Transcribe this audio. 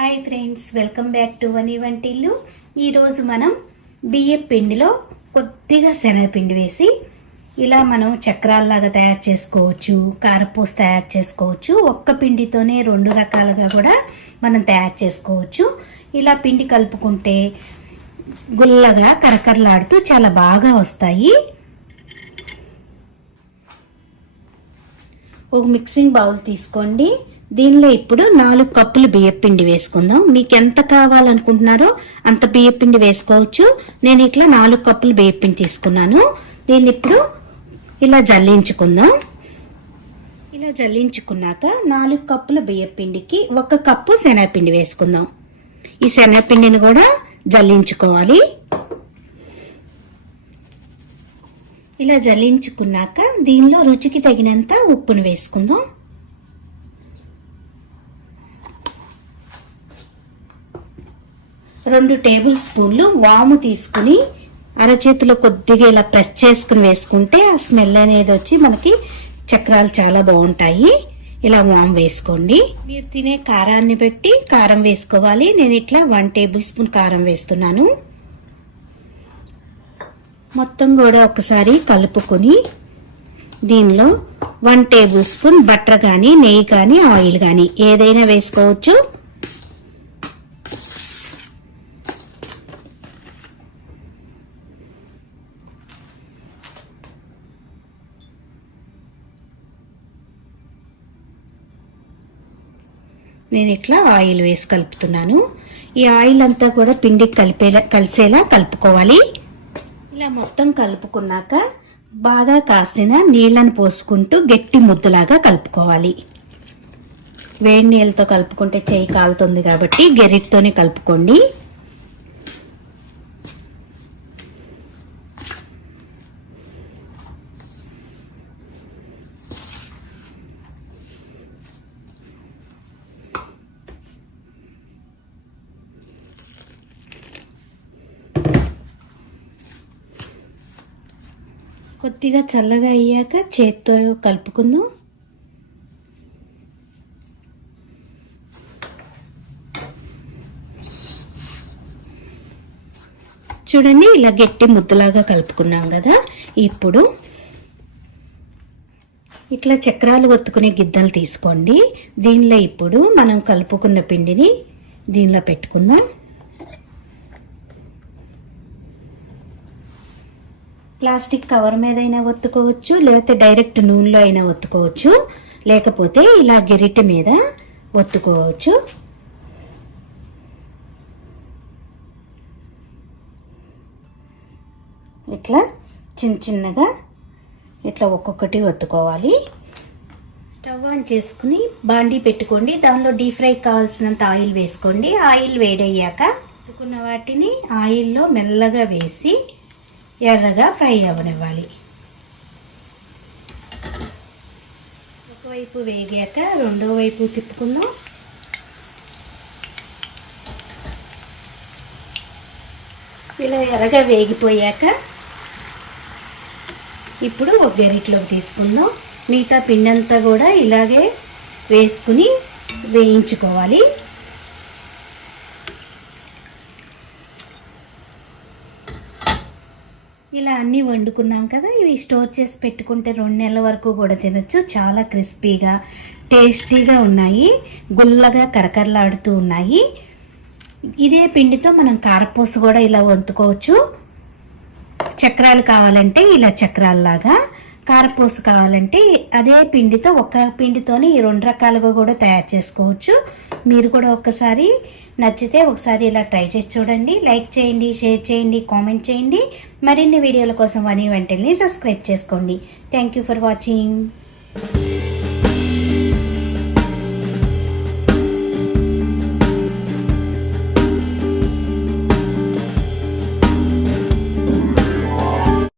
Hi friends, welcome back to Vani వంటిల్లు. ఈరోజు మనం బియ్యం పిండిలో కొద్దిగా శనగపిండి వేసి ఇలా మనం చక్రాల్లాగా తయారు చేసుకోవచ్చు, కారపూస తయారు చేసుకోవచ్చు. ఒక్క పిండితోనే రెండు రకాలుగా కూడా మనం తయారు చేసుకోవచ్చు. ఇలా పిండి కలుపుకుంటే గుల్లగా కరకరలాడుతూ చాలా బాగా వస్తాయి. ఒక మిక్సింగ్ బౌల్ తీసుకోండి. దీనిలో ఇప్పుడు 4 కప్పులు బియ్యపిండి వేసుకుందాం. మీకు ఎంత కావాలనుకుంటున్నారో అంత బియ్యపిండి వేసుకోవచ్చు. నేను ఇట్లా 4 కప్పులు బియ్యపిండి తీసుకున్నాను. దీన్ని ఇప్పుడు ఇలా జల్లించుకుందాం. ఇలా జల్లించుకున్నాక 4 కప్పుల బియ్యపిండికి 1 కప్పు శనగపిండి వేసుకుందాం. ఈ శనగపిండిని కూడా జల్లించుకోవాలి. ఇలా జల్లించుకున్నాక దీనిలో రుచికి తగినంత ఉప్పును వేసుకుందాం. రెండు టేబుల్ స్పూన్లు వాము తీసుకుని అరచేతిలో కొద్దిగా ఇలా ప్రెస్ చేసుకుని వేసుకుంటే ఆ స్మెల్ అనేది వచ్చి మనకి చక్రాలు చాలా బాగుంటాయి. ఇలా వాము వేసుకోండి. మీరు తినే కారాన్ని బట్టి కారం వేసుకోవాలి. నేను ఇట్లా 1 టేబుల్ స్పూన్ కారం వేస్తున్నాను. మొత్తం కూడా ఒకసారి కలుపుకొని దీనిలో 1 టేబుల్ స్పూన్ బటర్ కానీ నెయ్యి కానీ ఆయిల్ కానీ ఏదైనా వేసుకోవచ్చు. నేను ఇట్లా ఆయిల్ వేసి కలుపుతున్నాను. ఈ ఆయిల్ అంతా కూడా పిండికి కలిసేలా కలుపుకోవాలి. ఇలా మొత్తం కలుపుకున్నాక బాగా కాసిన నీళ్ళని పోసుకుంటూ గట్టి ముద్దలాగా కలుపుకోవాలి. వేడి నీళ్ళతో కలుపుకుంటే చేయి కాలుతుంది కాబట్టి గెరిటితోనే కలుపుకోండి. కొద్దిగా చల్లగా అయ్యాక చేత్తో కలుపుకుందాం. చూడండి, ఇలా గట్టి ముద్దలాగా కలుపుకున్నాం కదా. ఇప్పుడు ఇట్లా చక్రాలు ఒత్తుకునే గిద్దలు తీసుకోండి. దీనిలో ఇప్పుడు మనం కలుపుకున్న పిండిని దీనిలో పెట్టుకుందాం. ప్లాస్టిక్ కవర్ మీద అయినా ఒత్తుకోవచ్చు, లేకపోతే డైరెక్ట్ నూనెలో అయినా ఒత్తుకోవచ్చు, లేకపోతే ఇలా గెరిటె మీద ఒత్తుకోవచ్చు. ఇట్లా చిన్నగా ఇట్లా ఒక్కొక్కటి ఒత్తుకోవాలి. స్టవ్ ఆన్ చేసుకుని బాండీ పెట్టుకోండి. దానిలో డీప్ ఫ్రై కావాల్సినంత ఆయిల్ వేసుకోండి. ఆయిల్ వేడయ్యాక ఒత్తుకున్న వాటిని ఆయిల్లో మెల్లగా వేసి ఎర్రగా ఫ్రై అవ్వనివ్వాలి. ఒకవైపు వేగాక రెండో వైపు తిప్పుకుందాం. ఇలా ఎర్రగా వేగిపోయాక ఇప్పుడు ఒక గెరిట్లోకి తీసుకుందాం. మిగతా పిండి అంతా కూడా ఇలాగే వేసుకుని వేయించుకోవాలి. ఇలా అన్నీ వండుకున్నాం కదా. ఇవి స్టోర్ చేసి పెట్టుకుంటే 2 నెలల వరకు కూడా తినచ్చు. చాలా క్రిస్పీగా టేస్టీగా ఉన్నాయి, గుల్లగా కరకరలాడుతూ ఉన్నాయి. ఇదే పిండితో మనం కారపూస కూడా ఇలా వండుకోవచ్చు. చక్రాలు కావాలంటే ఇలా చక్రాల్లాగా, కారపూస కావాలంటే అదే పిండితో ఒక పిండితోనే ఈ 2 రకాలుగా కూడా తయారు చేసుకోవచ్చు. మీరు కూడా ఒక్కసారి నచ్చితే ఒకసారి ఇలా ట్రై చేసి చూడండి. లైక్ చేయండి, షేర్ చేయండి, కామెంట్ చేయండి. మరిన్ని వీడియోల కోసం వని వంటిల్ని సబ్స్క్రైబ్ చేసుకోండి. Thank you for watching.